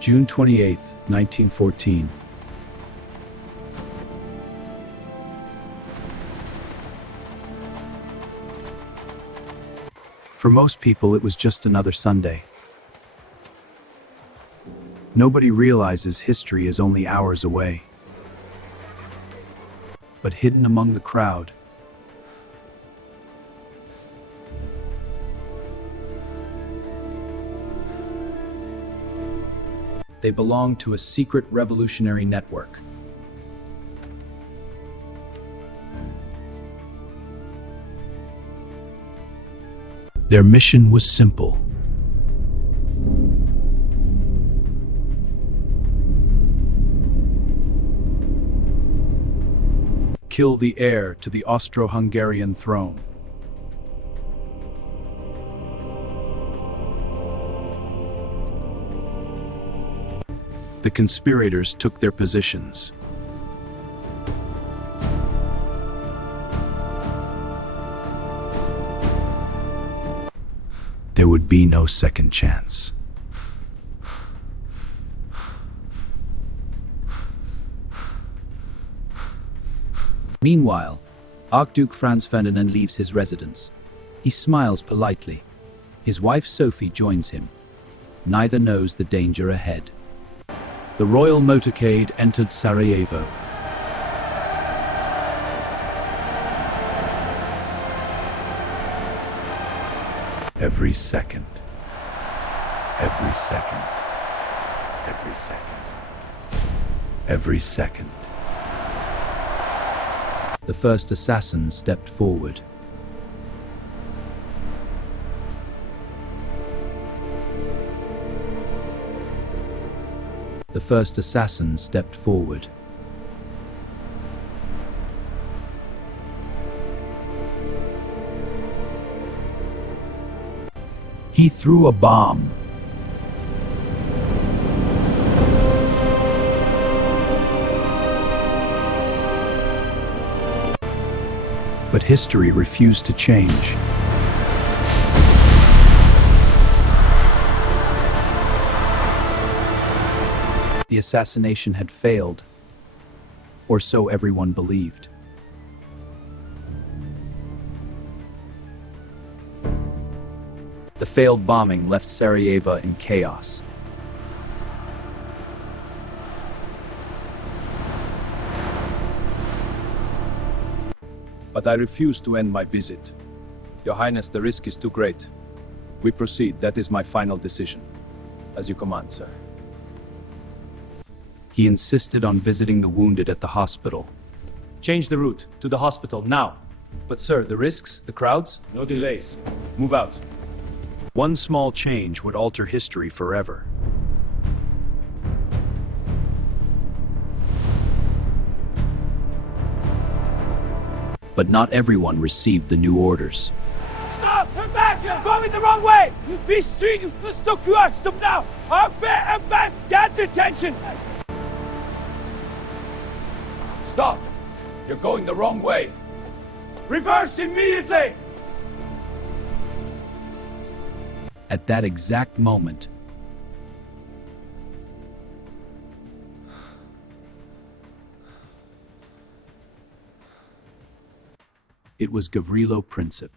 June 28, 1914. For most people, it was just another Sunday. Nobody realizes history is only hours away. But hidden among the crowd, they belong to a secret revolutionary network. Their mission was simple: kill the heir to the Austro-Hungarian throne. The conspirators took their positions. There would be no second chance. Meanwhile, Archduke Franz Ferdinand leaves his residence. He smiles politely. His wife Sophie joins him. Neither knows the danger ahead. The royal motorcade entered Sarajevo. Every second, every second, every second, every second. The first assassin stepped forward. The first assassin stepped forward. He threw a bomb. But history refused to change. The assassination had failed, or so everyone believed. The failed bombing left Sarajevo in chaos. But I refuse to end my visit. Your Highness, the risk is too great. We proceed. That is my final decision. As you command, sir. He insisted on visiting the wounded at the hospital. Change the route to the hospital now. But sir, the risks, the crowds? No delays. Move out. One small change would alter history forever. But not everyone received the new orders. Stop! Turn back! You're going the wrong way! Be street, you must stop now! Get detention! Stop! You're going the wrong way! Reverse immediately! At that exact moment, it was Gavrilo Princip.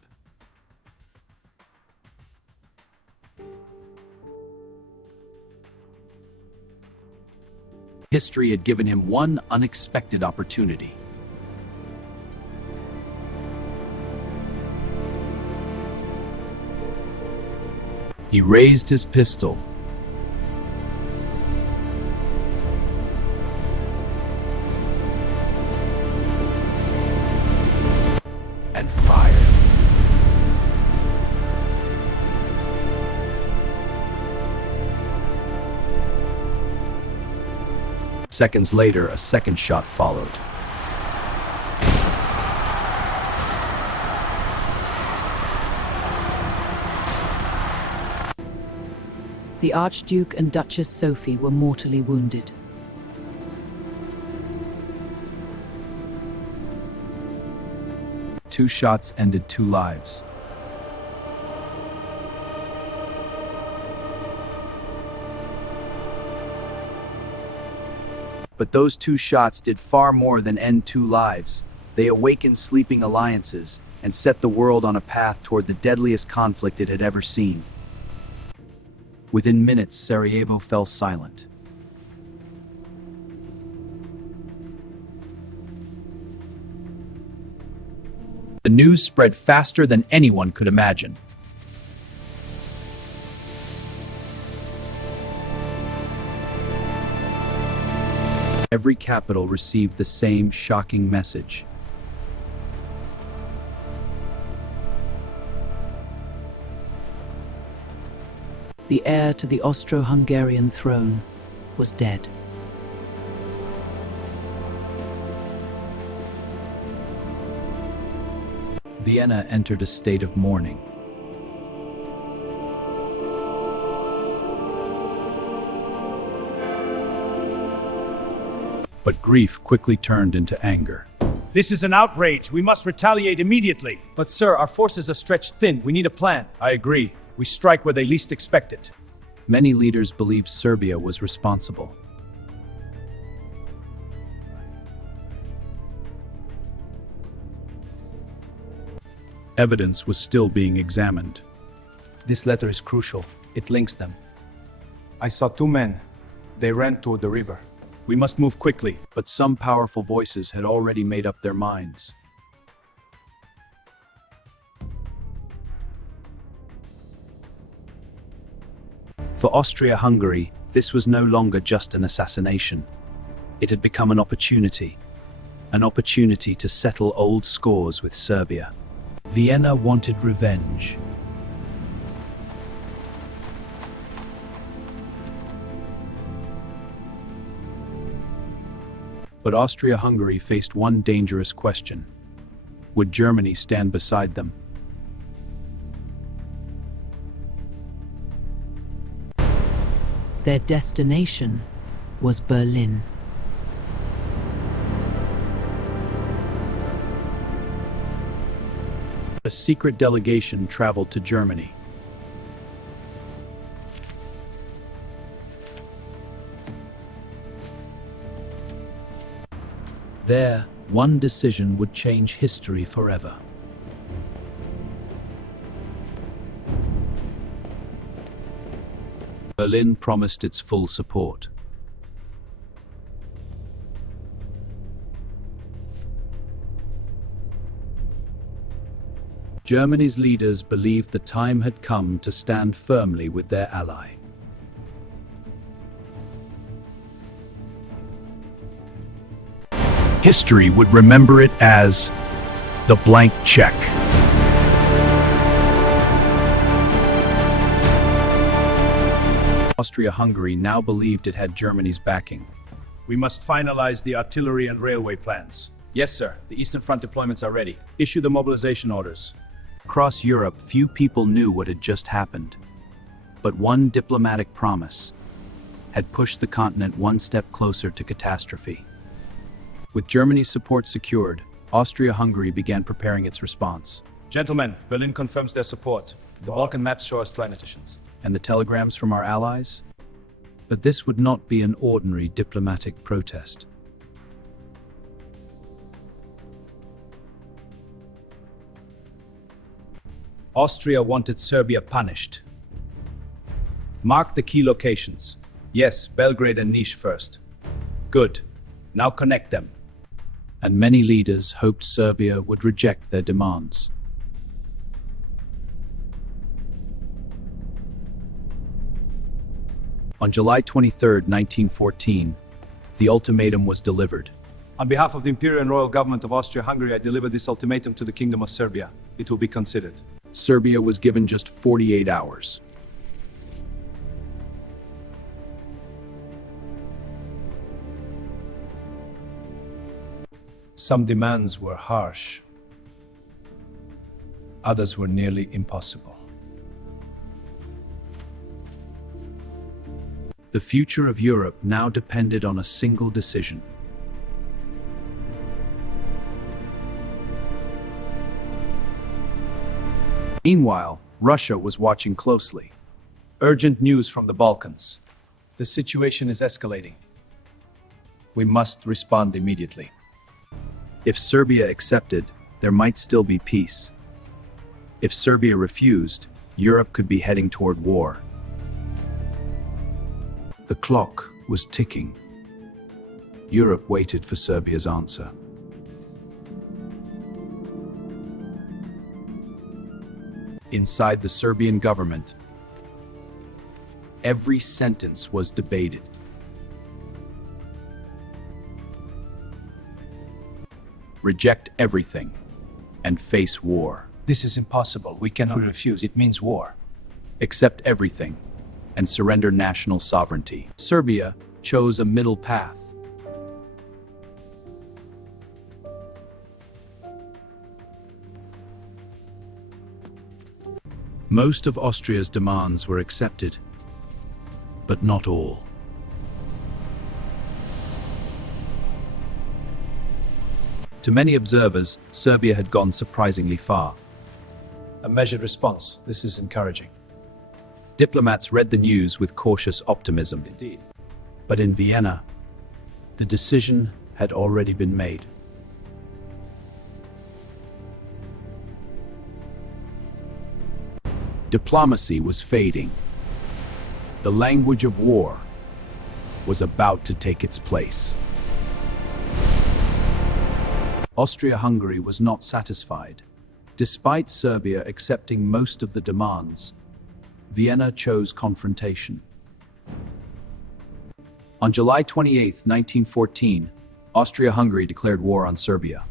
History had given him one unexpected opportunity. He raised his pistol. And fired. Seconds later, a second shot followed. The Archduke and Duchess Sophie were mortally wounded. Two shots ended two lives. But those two shots did far more than end two lives. They awakened sleeping alliances and set the world on a path toward the deadliest conflict it had ever seen. Within minutes, Sarajevo fell silent. The news spread faster than anyone could imagine. Every capital received the same shocking message. The heir to the Austro-Hungarian throne was dead. Vienna entered a state of mourning. But grief quickly turned into anger. This is an outrage. We must retaliate immediately. But sir, our forces are stretched thin. We need a plan. I agree. We strike where they least expect it. Many leaders believed Serbia was responsible. Evidence was still being examined. This letter is crucial. It links them. I saw two men. They ran toward the river. We must move quickly. But some powerful voices had already made up their minds. For Austria-Hungary, this was no longer just an assassination. It had become an opportunity to settle old scores with Serbia. Vienna wanted revenge. But Austria-Hungary faced one dangerous question. Would Germany stand beside them? Their destination was Berlin. A secret delegation traveled to Germany. There, one decision would change history forever. Berlin promised its full support. Germany's leaders believed the time had come to stand firmly with their ally. History would remember it as the blank check. Austria-Hungary now believed it had Germany's backing. We must finalize the artillery and railway plans. Yes, sir. The Eastern Front deployments are ready. Issue the mobilization orders. Across Europe, few people knew what had just happened. But one diplomatic promise had pushed the continent one step closer to catastrophe. With Germany's support secured, Austria-Hungary began preparing its response. Gentlemen, Berlin confirms their support. The Balkan maps show us flight petitions. And the telegrams from our allies? But this would not be an ordinary diplomatic protest. Austria wanted Serbia punished. Mark the key locations. Yes, Belgrade and Niš first. Good. Now connect them. And many leaders hoped Serbia would reject their demands. On July 23, 1914, the ultimatum was delivered. On behalf of the Imperial and Royal Government of Austria-Hungary, I deliver this ultimatum to the Kingdom of Serbia. It will be considered. Serbia was given just 48 hours. Some demands were harsh. Others were nearly impossible. The future of Europe now depended on a single decision. Meanwhile, Russia was watching closely. Urgent news from the Balkans. The situation is escalating. We must respond immediately. If Serbia accepted, there might still be peace. If Serbia refused, Europe could be heading toward war. The clock was ticking. Europe waited for Serbia's answer. Inside the Serbian government, every sentence was debated. Reject everything and face war. This is impossible. We cannot refuse. It means war. Accept everything and surrender national sovereignty. Serbia chose a middle path. Most of Austria's demands were accepted, but not all. To many observers, Serbia had gone surprisingly far. A measured response. This is encouraging. Diplomats read the news with cautious optimism. Indeed. But in Vienna, the decision had already been made. Diplomacy was fading. The language of war was about to take its place. Austria-Hungary was not satisfied. Despite Serbia accepting most of the demands, Vienna chose confrontation. On July 28, 1914, Austria-Hungary declared war on Serbia.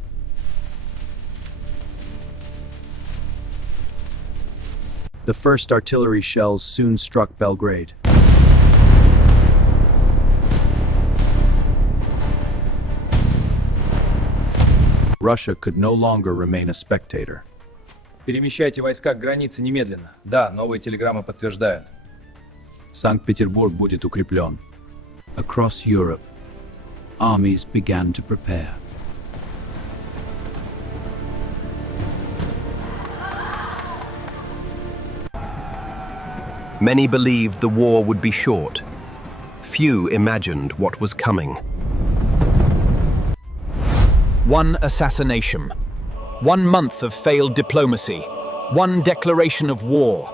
The first artillery shells soon struck Belgrade. Russia could no longer remain a spectator. Перемещайте войска к границе немедленно. Да, новые телеграммы подтверждают. Санкт-Петербург будет укреплен. Across Europe, armies began to prepare. Many believed the war would be short. Few imagined what was coming. One assassination, 1 month of failed diplomacy, one declaration of war.